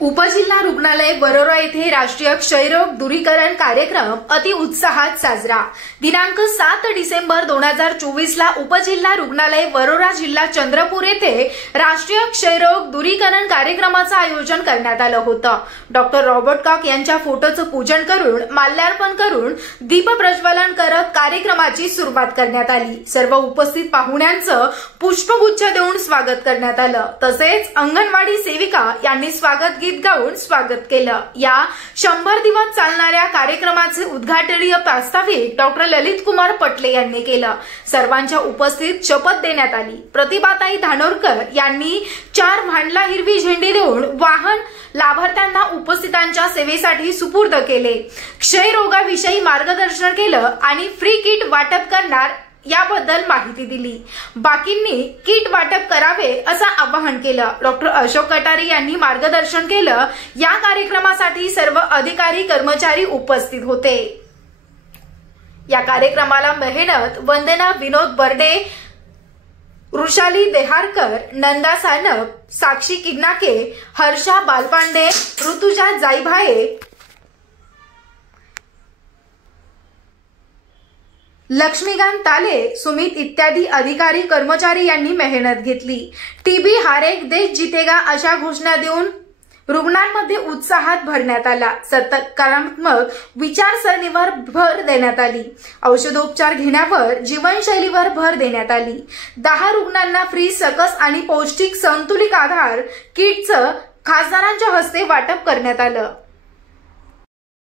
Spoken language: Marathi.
उपजिल्हा रुग्णालय वरोरा येथे राष्ट्रीय क्षयरोग दूरीकरण कार्यक्रम अति उत्साहात साजरा। दिनांक 7 डिसेंबर 2024 ला उपजिल्हा रुग्णालय वरोरा जिल्हा चंद्रपूर येथे राष्ट्रीय क्षयरोग दूरीकरण कार्यक्रमाचे आयोजन करण्यात आलं होतं। डॉक्टर रॉबर्ट कॉक यांच्या फोटोचं पूजन करून माल्यार्पण करून दीप प्रज्वलन करत कार्यक्रमाची सुरुवात करण्यात आली। सर्व उपस्थित पाहुण्यांचं पुष्पगुच्छ देऊन स्वागत करण्यात आलं। तसेच अंगणवाडी सेविका यांनी स्वागत गीत गाऊन स्वागत केलं। या 100 दिवस चालणाऱ्या कार्यक्रमाचे उद्घाटनीय प्रास्ताविक डॉक्टर ललित कुमार पटले यांनी केलं। सर्वांच्या उपस्थित शपथ देण्यात आली। प्रतिभाताई धानोरकर यांनी 4 भांडला हिरवी झेंडी देऊन वाहन लाभार्थ्यांना उपस्थितांच्या सेवेसाठी सुपूर्द केले। क्षयरोगाविषयी मार्गदर्शन केलं आणि फ्री किट वाटप करणार याबद्दल माहिती दिली। बाकींनी किट वाटप करावे असं आवाहन केलं। डॉक्टर अशोक कटारे यांनी मार्गदर्शन केलं। या कार्यक्रमासाठी सर्व अधिकारी कर्मचारी उपस्थित होते। या कार्यक्रमाला मेहनत वंदना विनोद बर्डे, वृषाली देहारकर, नंदा सानप, साक्षी किन्नाके, हर्षा बालपांडे, ऋतुजा जाईभाये, लक्ष्मीकांत ताले, सुमित इत्यादी अधिकारी कर्मचारी यांनी मेहनत घेतली। टीबी हर एक देश जीतेगा अशा घोषणा देऊन रुग्णांमध्ये उत्साहात भरण्यात आला। सकारात्मक विचारसरणीवर भर देण्यात आली। औषधोपचार घेण्यावर, जीवनशैलीवर भर देण्यात आली। 10 रुग्णांना फ्री सकस आणि पौष्टिक संतुलित आहार किटचं खासदारांच्या हस्ते वाटप करण्यात आलं।